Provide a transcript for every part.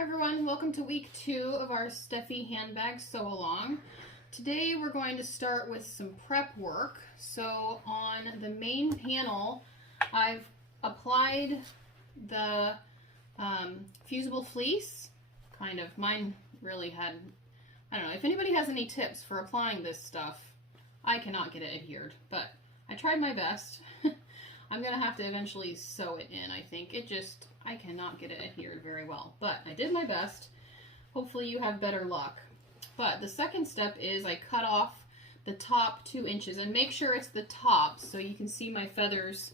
Hi everyone, welcome to week 2 of our Stephie handbag sew along. Today we're going to start with some prep work. So on the main panel, I've applied the fusible fleece. Mine really had, I don't know, if anybody has any tips for applying this stuff, I cannot get it adhered, but I tried my best. I'm going to have to eventually sew it in, I think. I cannot get it adhered very well, but I did my best. Hopefully you have better luck. But the second step is I cut off the top 2 inches, and make sure it's the top so you can see my feathers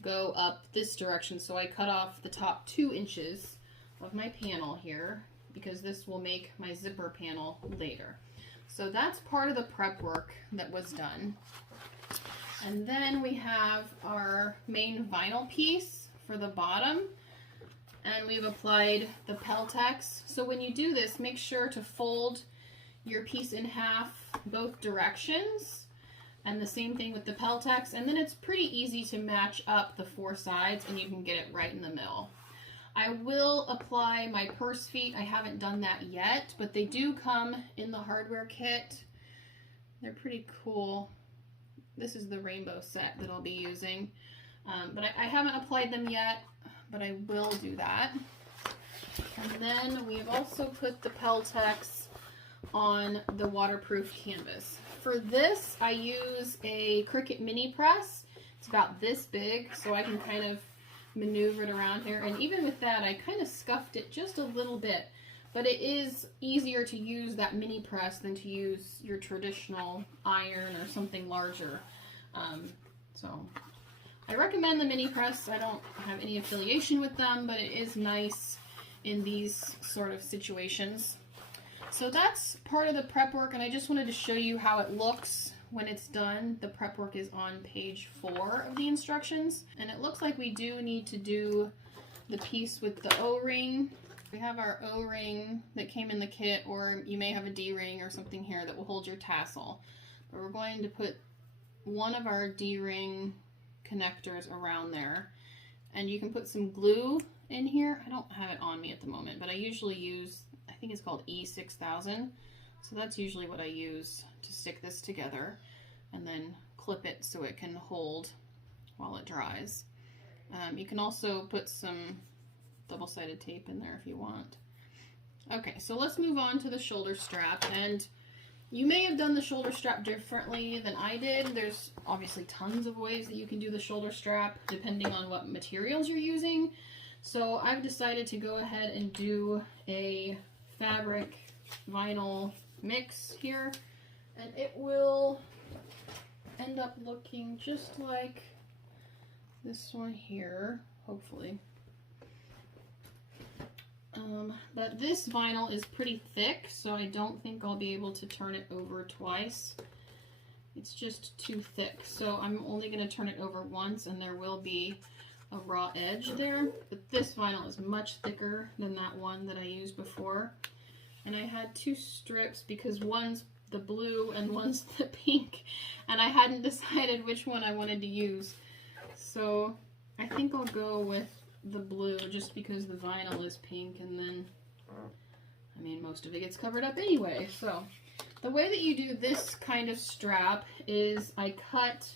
go up this direction. So I cut off the top 2 inches of my panel here because this will make my zipper panel later. So that's part of the prep work that was done. And then we have our main vinyl piece for the bottom, and we've applied the Peltex. So when you do this, make sure to fold your piece in half both directions, and the same thing with the Peltex, and then it's pretty easy to match up the 4 sides and you can get it right in the middle. I will apply my purse feet. I haven't done that yet, but they do come in the hardware kit. They're pretty cool. This is the rainbow set that I'll be using, but I haven't applied them yet, but I will do that. And then we've also put the Peltex on the waterproof canvas. For this, I use a Cricut mini press. It's about this big, so I can kind of maneuver it around here. And even with that, I kind of scuffed it just a little bit, but it is easier to use that mini press than to use your traditional iron or something larger. So I recommend the mini press. I don't have any affiliation with them, but it is nice in these sort of situations. So that's part of the prep work, and I just wanted to show you how it looks when it's done. The prep work is on page 4 of the instructions, and it looks like we do need to do the piece with the O-ring. We have our O-ring that came in the kit, or you may have a D-ring or something here that will hold your tassel. But we're going to put one of our D-ring connectors around there, and you can put some glue in here. I don't have it on me at the moment, but I usually use, I think it's called E6000, so that's usually what I use to stick this together, and then clip it so it can hold while it dries. You can also put some double-sided tape in there if you want. Okay, so let's move on to the shoulder strap, and you may have done the shoulder strap differently than I did. There's obviously tons of ways that you can do the shoulder strap depending on what materials you're using. So I've decided to go ahead and do a fabric vinyl mix here, and it will end up looking just like this one here, hopefully. But this vinyl is pretty thick, so I don't think I'll be able to turn it over twice. It's just too thick, so I'm only going to turn it over once, and there will be a raw edge there. But this vinyl is much thicker than that one that I used before. And I had 2 strips because one's the blue and one's the pink, and I hadn't decided which one I wanted to use. So I think I'll go with the blue just because the vinyl is pink, and then, I mean, most of it gets covered up anyway. So the way that you do this kind of strap is I cut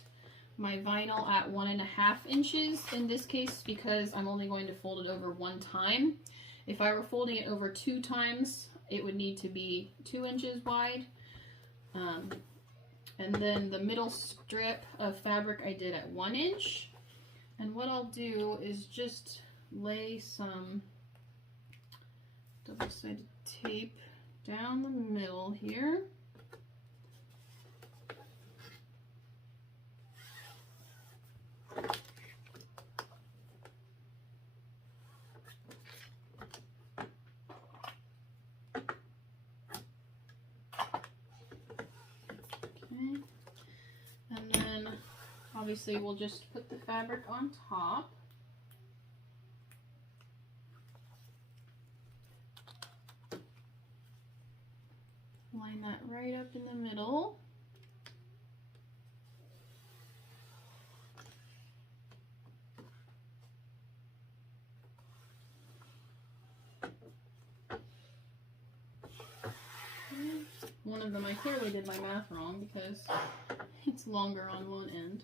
my vinyl at 1.5 inches in this case because I'm only going to fold it over 1 time. If I were folding it over 2 times, it would need to be 2 inches wide. And then the middle strip of fabric I did at 1 inch. And what I'll do is just lay some double-sided tape down the middle here. Okay. And then obviously we'll just put the fabric on top. Line that right up in the middle. of them, I clearly did my math wrong because it's longer on one end.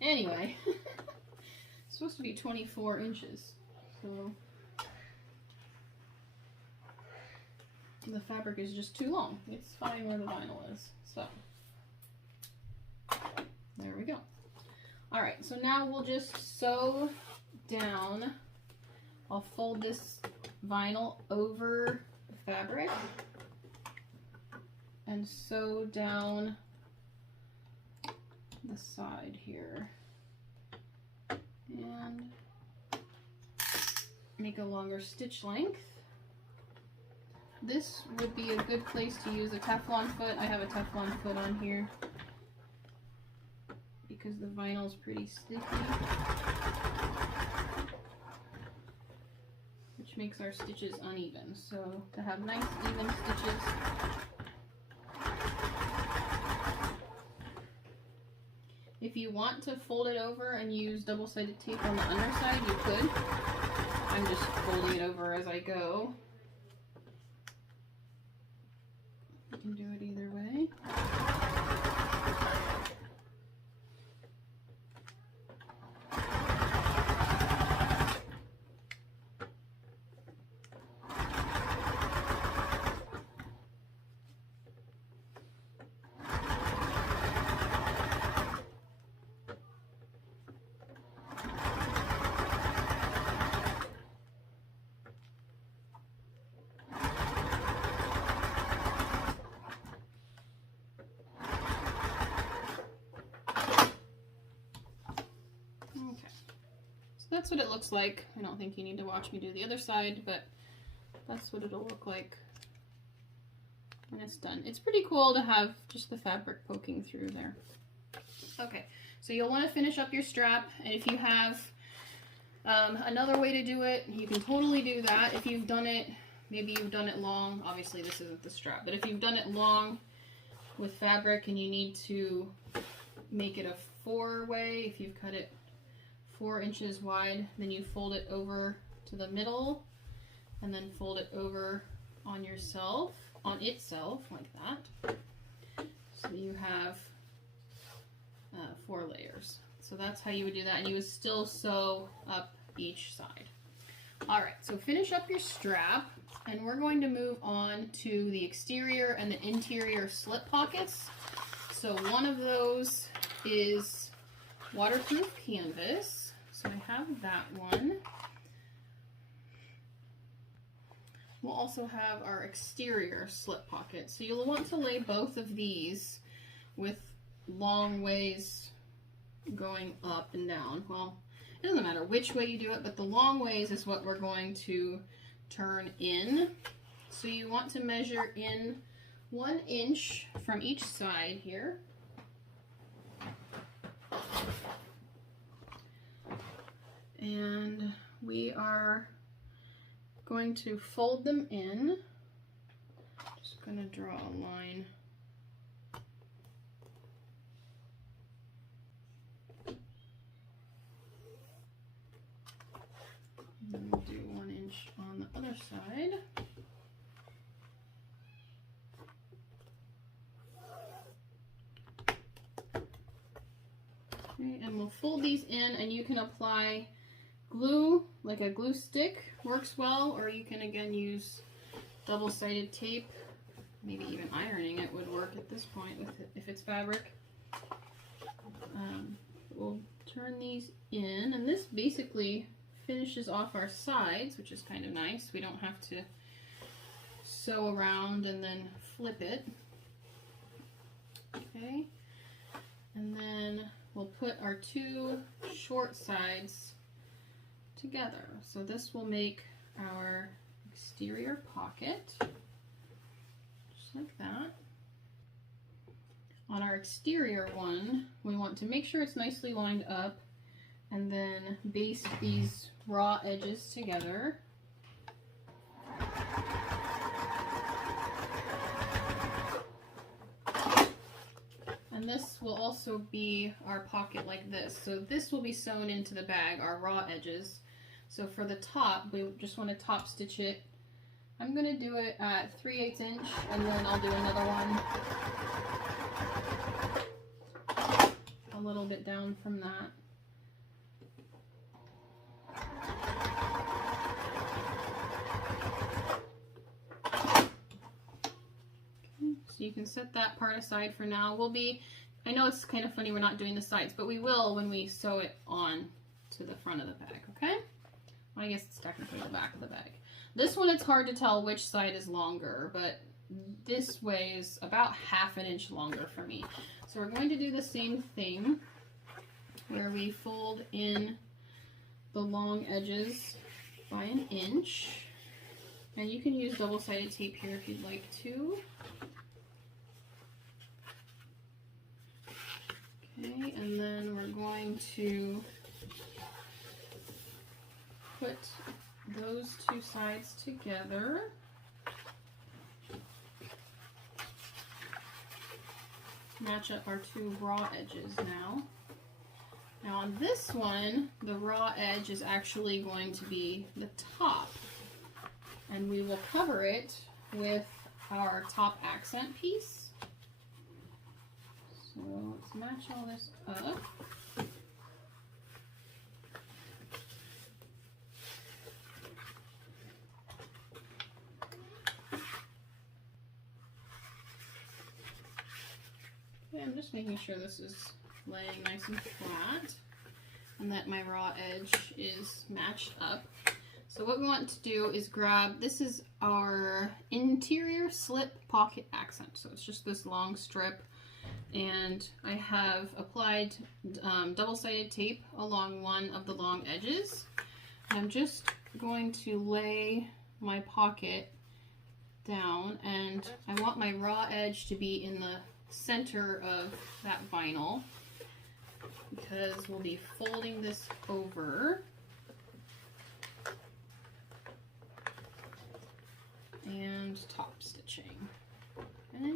Anyway, it's supposed to be 24 inches, so the fabric is just too long. It's fine where the vinyl is, so there we go. All right, so now we'll just sew down. I'll fold this vinyl over the fabric and sew down the side here and make a longer stitch length. This would be a good place to use a Teflon foot. I have a Teflon foot on here because the vinyl is pretty sticky, which makes our stitches uneven. So to have nice even stitches, if you want to fold it over and use double-sided tape on the underside, you could. I'm just folding it over as I go. You can do it either way. That's what it looks like. I don't think you need to watch me do the other side, but that's what it'll look like when it's done. It's pretty cool to have just the fabric poking through there. Okay, so you'll want to finish up your strap, and if you have another way to do it, you can totally do that. If you've done it, maybe you've done it long, obviously this isn't the strap, but if you've done it long with fabric and you need to make it a 4-way, if you've cut it 4 inches wide, then you fold it over to the middle and then fold it over on itself like that. So you have 4 layers. So that's how you would do that, and you would still sew up each side. All right, so finish up your strap, and we're going to move on to the exterior and the interior slip pockets. So one of those is waterproof canvas. So I have that one. We'll also have our exterior slip pocket. So you'll want to lay both of these with long ways going up and down. Well, it doesn't matter which way you do it, but the long ways is what we're going to turn in. So you want to measure in 1 inch from each side here. And we are going to fold them in. Just going to draw a line. And then we'll do 1 inch on the other side. Okay, and we'll fold these in, and you can apply glue, like a glue stick works well, or you can again use double-sided tape. Maybe even ironing it would work at this point with it, if it's fabric. We'll turn these in, and this basically finishes off our sides, which is kind of nice. We don't have to sew around and then flip it. Okay, and then we'll put our 2 short sides together. So this will make our exterior pocket, just like that. On our exterior one, we want to make sure it's nicely lined up and then baste these raw edges together. And this will also be our pocket like this. So this will be sewn into the bag, our raw edges. So for the top, we just want to top stitch it I'm going to do it at 3/8 inch, and then I'll do another one a little bit down from that. So you can set that part aside for now. I know it's kind of funny we're not doing the sides, but we will when we sew it on to the front of the bag, okay? Well, I guess it's technically the back of the bag. This one, it's hard to tell which side is longer, but this way is about 1/2 inch longer for me. So we're going to do the same thing where we fold in the long edges by 1 inch. And you can use double-sided tape here if you'd like to. Okay, and then we're going to put those two sides together. Match up our two raw edges now. Now on this one, the raw edge is actually going to be the top, and we will cover it with our top accent piece. So let's match all this up. Okay, I'm just making sure this is laying nice and flat and that my raw edge is matched up. So what we want to do is grab, this is our interior slip pocket accent. So it's just this long strip, and I have applied double-sided tape along one of the long edges. And I'm just going to lay my pocket down, and I want my raw edge to be in the center of that vinyl because we'll be folding this over. And top stitching. Okay.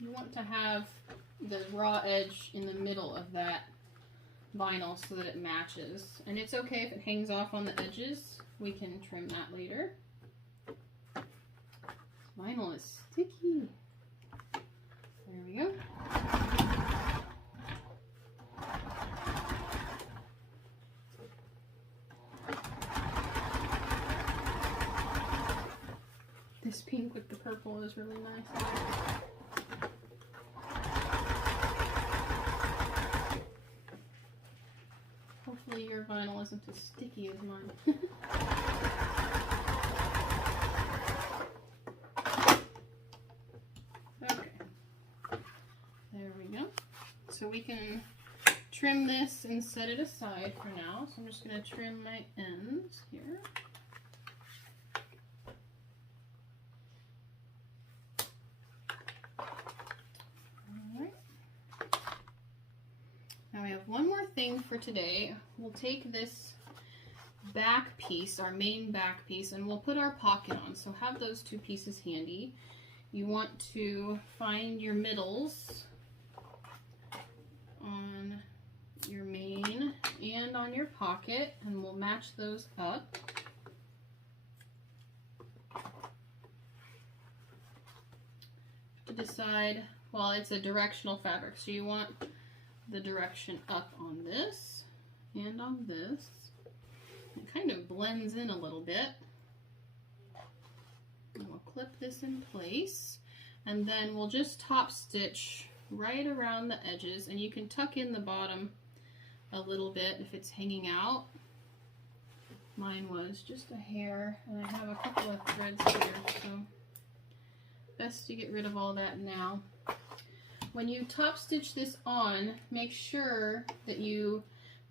You want to have the raw edge in the middle of that vinyl so that it matches. And it's okay if it hangs off on the edges. We can trim that later. Vinyl is sticky. There we go. This pink with the purple is really nice. Hopefully your vinyl isn't as sticky as mine. Okay, there we go. So we can trim this and set it aside for now. So I'm just going to trim my ends here. Now we have one more thing for today. We'll take this back piece, our main back piece, and we'll put our pocket on. So have those two pieces handy. You want to find your middles on your main and on your pocket, and we'll match those up. To decide, well, it's a directional fabric, so you want the direction up on this and on this. It kind of blends in a little bit. And we'll clip this in place, and then we'll just top stitch right around the edges, and you can tuck in the bottom a little bit if it's hanging out. Mine was just a hair, and I have a couple of threads here, so best to get rid of all that now. When you top stitch this on, make sure that you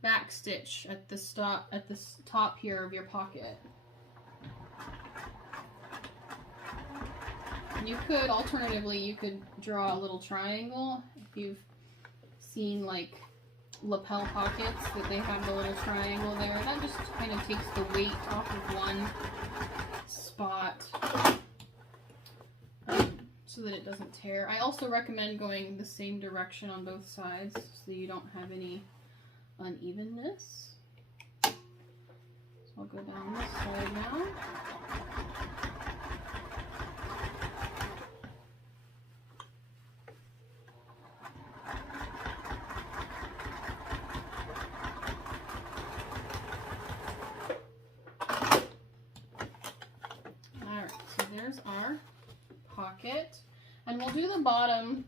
back stitch at the top here of your pocket. You could, alternatively, you could draw a little triangle. If you've seen like lapel pockets, that they have the little triangle there. That just kind of takes the weight off of one spot so that it doesn't tear. I also recommend going the same direction on both sides so you don't have any unevenness. So I'll go down this side now. Alright, so there's our pocket. And we'll do the bottom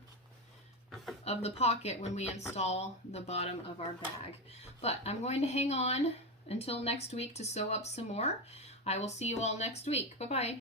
of the pocket when we install the bottom of our bag. But I'm going to hang on until next week to sew up some more. I will see you all next week. Bye-bye.